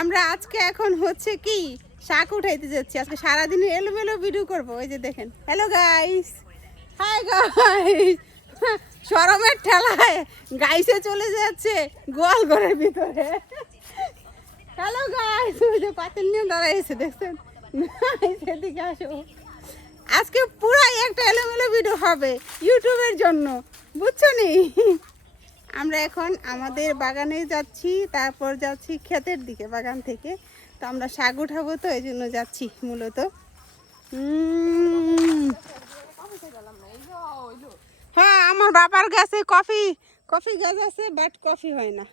আমরা আজকে এখন হচ্ছে কি শাক উঠাইতে যাচ্ছি। আজকে সারাদিন এলোমেলো ভিডিও করবো। ওই যে দেখেন, হ্যালো গাইস, হাই গাইস। শরমের ঠেলায় গাইসে চলে যাচ্ছে গোয়াল ঘরের ভিতরে। হ্যালো গাইস, ওই যে পাতিল নিয়ে দাঁড়াইছে দেখছেন। সেদিকে আসো, আজকে পুরাই একটা এলোমেলো ভিডিও হবে ইউটিউবের জন্য, বুঝছো নি? আমরা এখন আমাদের বাগানে যাচ্ছি, তারপর যাচ্ছি ক্ষেতের দিকে বাগান থেকে। তো আমরা শাক উঠাবো, তো এই জন্য যাচ্ছি মূলত। হ্যাঁ, আমার বাবার গাছে কফি গাছ আছে, বাট কফি হয় না।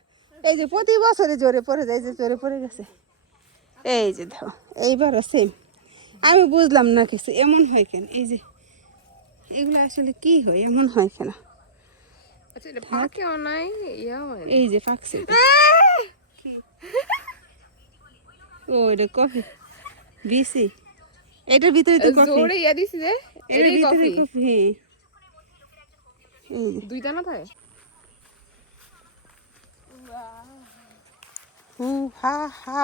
এই যে প্রতি বছরে জোরে পড়ে যায়, যে জোরে পড়ে গেছে। এই যে দেখো, এইবারও সেম। আমি বুঝলাম না কিছু, এমন হয় কেন? এই যে এগুলো আসলে কি হয়, এমন হয় কেন? এই যে পাকছে, ও এটা কফি বিসি, এটার ভিতরে তো কফি, এটার ভিতরে কফি। এই যে দুই দানা থাকে। হা হা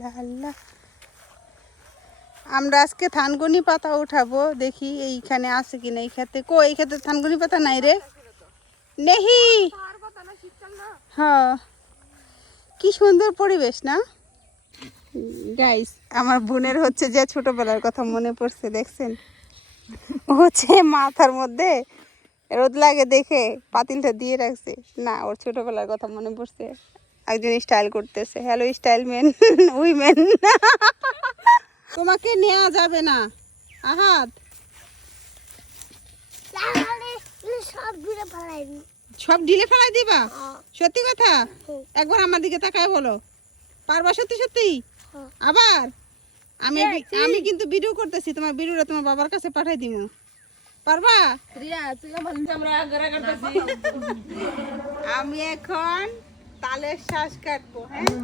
লা লা। আমরা আজকে থানকুনি পাতা উঠাবো, দেখি এইখানে আছে কিনা। এই খেতে এই খেতে থানকুনি পাতা নাই রে, নেহি। হ্যাঁ, কি সুন্দর পরিবেশ না গাইস? আমার বোনের হচ্ছে যে ছোটবেলার কথা মনে পড়ছে, দেখছেন? ও হচ্ছে মাথার মধ্যে রোদ লাগে দেখে পাতিলটা দিয়ে রাখছে। না, ওর ছোটবেলার কথা মনে পড়ছে। একজন স্টাইল করতেছে, হ্যালো স্টাইল ম্যান, উইমেন। তোমাকে নেওয়া যাবে না আহাত, সব ঢিলে ফেলাই দিবা? সত্যি কথা? একবার আমার দিকে তাকায় বলো, পারবা সত্যি সত্যি? আবার আমি কিন্তু ভিডিও করতেছি, তোমার ভিডিওটা তোমার বাবার কাছে পাঠাই দিব, পারবা? আমি এখন তালের শ্বাস কাটবো। হ্যাঁ,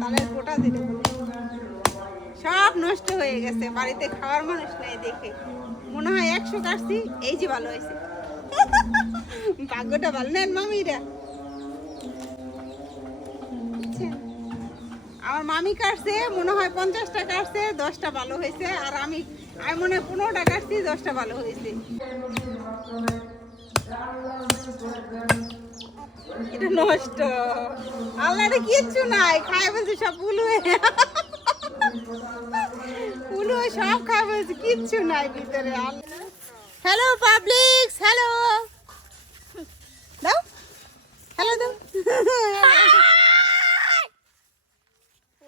তালের গোটা দিতে সব নষ্ট হয়ে গেছে, বাড়িতে খাওয়ার মানুষ নেই দেখে মনে হয় 100 কাটছি। এই যে ভালো হয়েছে, ভাগ্যটা ভালো। নেন মামিরা, আমার মামি কাটছে মনে হয় 50টা কাটছে, 10টা ভালো হয়েছে। আর আমি মনে হয় 15টা কাটছি, 10টা ভালো হয়েছে। এটা নষ্ট, আল্লাহ রে, কিচ্ছু নাই, খাই বলছি সব উলু সব খাই বলছি, কিচ্ছু নাই ভিতরে। হ্যালো পাবলিক, হ্যালো দাও, হ্যালো দাও।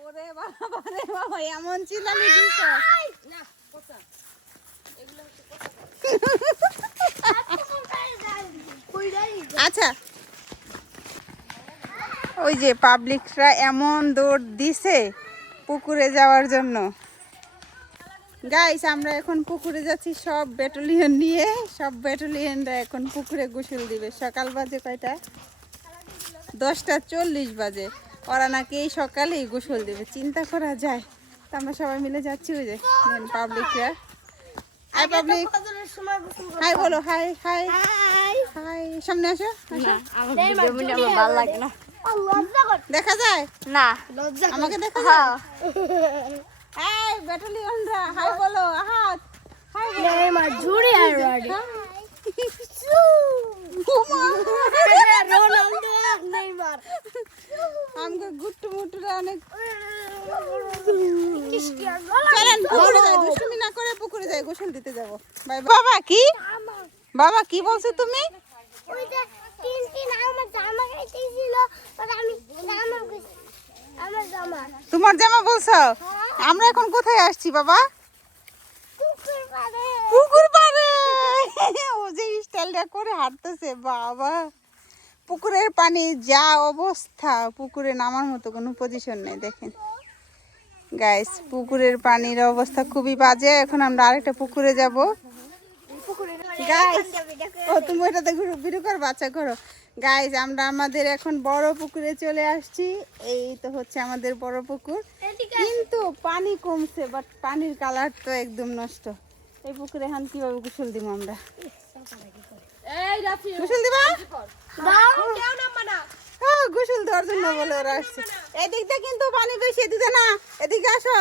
ওরে বাবা রে বাবা, এমন চিল্লানি দিছ। আচ্ছা, ওই যে পাবলিকরা এমন দৌড় দিছে পুকুরে যাওয়ার জন্য। গাইস, আমরা এখন পুকুরে যাচ্ছি সব ব্যাটালিয়ন নিয়ে। সব ব্যাটালিয়নরা এখন পুকুরে গোসল দিবে। সকাল বাজে কয়টা? 10:40 বাজে। ওরা নাকি এই সকালেই গোসল দেবে, চিন্তা করা যায়। তো আমরা সবাই মিলে যাচ্ছি। ওই যে পাবলিকরা, হাই পাবলিক, হাই বলো, হাই হাই হাই। সামনে আসো, ভালো লাগে না, দেখা যায় না আমাকে দেখা যায়। এই ব্যাটালিয়নরা হাই বলো, হাত হাই বলো। আমাকে গুট্টু মুটুরা অনেক। চলেন পুকুরে যাই, দুষ্টুমি না করে পুকুরে যাই, গোসল দিতে যাবো। Bye bye. বাবা কি বলছো তুমি? তোমার জামা বলছো? আমরা এখন কোথায় আসছি বাবা? পুকুর পাড়ে। ও যে স্টাইলটা করে হাঁটতেছে বাবা, পুকুরের পানি যা অবস্থা, পুকুরে নামার মতো কোনো পজিশন নেই। দেখেন গাইস, পুকুরের পানির অবস্থা খুবই বাজে। এখন আমরা আরেকটা পুকুরে যাব গাইস। ও তুমি ওইটাতে ভিডিও করো, বাচ্চা করো। গাইস, আমরা আমাদের এখন বড় পুকুরে চলে আসছি। এই তো হচ্ছে আমাদের বড় পুকুর, কিন্তু পানি কমছে, বাট পানির কালার তো একদম নষ্ট। এই পুকুরে এখন কিভাবে গোসল দিব আমরা? গোসল দিবা? গোসল দেওয়ার জন্য বলে ওরা আসছে। এদিক দিয়ে কিন্তু পানি বেশি, এদিকে না, এদিকে আসো।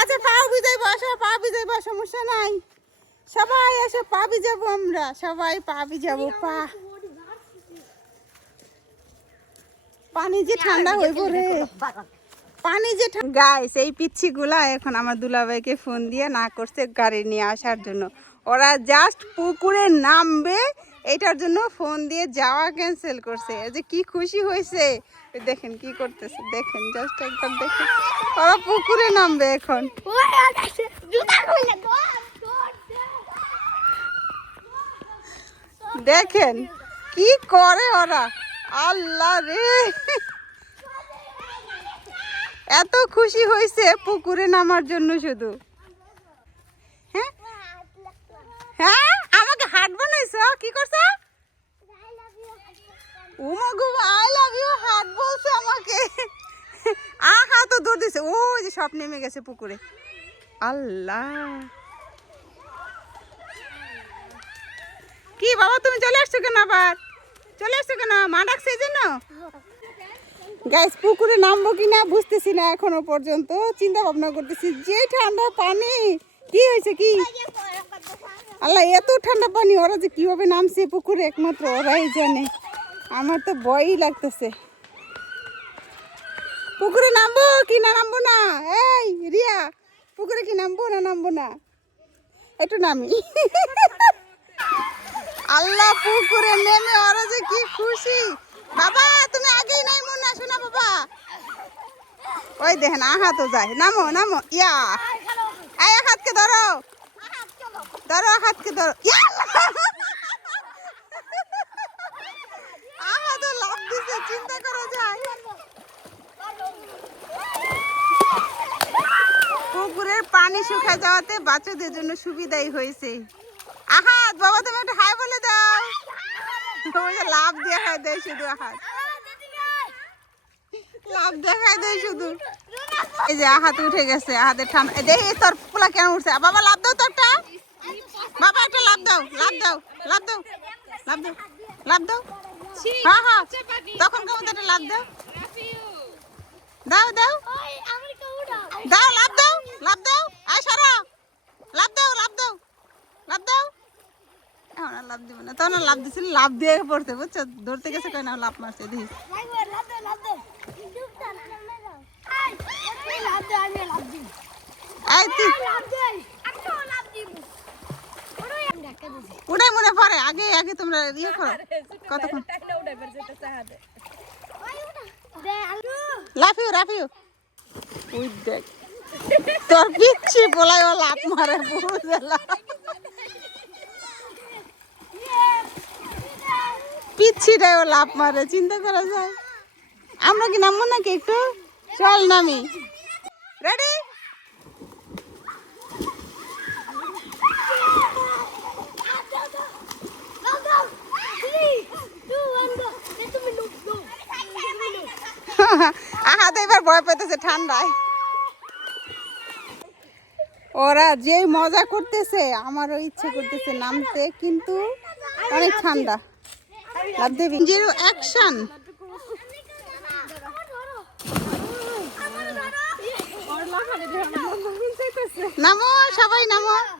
আচ্ছা পাও ভিজাইবো, আসো পা ভিজাইবো, সমস্যা নাই। সবাই এসে পা ভিজাবো, আমরা সবাই পা ভিজাবো। পানি যে ঠান্ডা হইব রে, পানি যে গাইস। এই পিচ্ছিগুলা এখন আমার দুলাভাইকে ফোন দিয়ে না করছে গাড়ি নিয়ে আসার জন্য। ওরা জাস্ট পুকুরে নামবে এটার জন্য ফোন দিয়ে যাওয়া ক্যান্সেল করছে। এই যে কি খুশি হয়েছে, দেখেন কি করতেছে, দেখেন জাস্ট একবার দেখেন। ওরা পুকুরে নামবে এখন। দেখেন কি করে ওরা, আল্লাহ রে। এত খুশি হয়েছে পুকুরে নামার জন্য শুধু। হ্যাঁ হ্যাঁ, আমাকে হার্ট বানাইছো, কি করছো? আই লাভ ইউ হার্ট বলছে আমাকে। আহা তো দৌড় দিছে, ও যে সব নেমে গেছে পুকুরে। আল্লাহ, কি বাবা তুমি চলে আসছো কেন? আবার চলে আসছো কেন? মা ডাকছে এই জন্য। গাইস পুকুরে নামবো কিনা বুঝতেছি না এখনো পর্যন্ত, চিন্তা ভাবনা করতেছি। যে ঠান্ডা পানি, কি হয়েছে কি আল্লাহ, এত ঠান্ডা পানি, ওরা যে কিভাবে নামছে পুকুরে একমাত্র ওরাই জানে। আমার তো ভয়ই লাগতেছে। পুকুরে নামবো কি না নামবো না? এই রিয়া, পুকুরে কি নামবো না নামবো না? একটু নামি। আল্লাহ, পুকুরে নেমে ওরা যে কি খুশি। বাবা তুমি আগেই নামো না, শোনা বাবা। ওই দেখেন আহা তো যায়, নামো নামো। ইয়া এই হাতকে ধরো, ধরো হাতকে ধরো। আহা তো লাভ দিছে, চিন্তা করা যায়। পুকুরের পানি শুকায় যাওয়াতে বাচ্চাদের জন্য সুবিধাই হয়েছে। আহাত বাবা তুমি একটা হাই বলে দাও। ওই যে লাভ দেখায় দেয় শুধু, আহাত লাভ দেখায় দেয় শুধু। এই যে আহাত উঠে গেছে, আহাতের ঠান্ডা দেখি তোর পোলা কেন উঠছে। বাবা লাভ দাও তো একটা, বাবা একটা লাভ দাও, লাভ দাও, লাভ দাও, লাভ দাও, লাভ দাও। হ্যাঁ হ্যাঁ, তখন কেমন একটা লাভ দাও, দাও দাও দাও, লাভ দাও, লাভ দাও। আয় সারা, লাভ দাও, লাভ দাও, লাভ দাও। এখন আর লাভ দিব না, তখন আর লাভ দিছিল, লাভ দিয়ে পড়তে বুঝছো, ধরতে গেছে কেন লাভ মারছে দিস। উড়াই মনে পড়ে, আগে আগে তোমরা ইয়ে করো। কতক্ষণ লাফিও লাফিও। ওই দেখ তোর পিচ্ছি বলাই ও লাভ মারে, বুঝলা পিচ্ছিটাই ও লাভ মারে, চিন্তা করা যায়। আমরা কি নামবো নাকি একটু? চল নামি। রেডি? আহা তো এবার ভয় পেতেছে ঠান্ডায়। ওরা যেই মজা করতেছে আমারও ইচ্ছে করতেছে নামতে, কিন্তু অনেক ঠান্ডা। লাভ দেবি, জিরো অ্যাকশন। নামো সবাই নামো।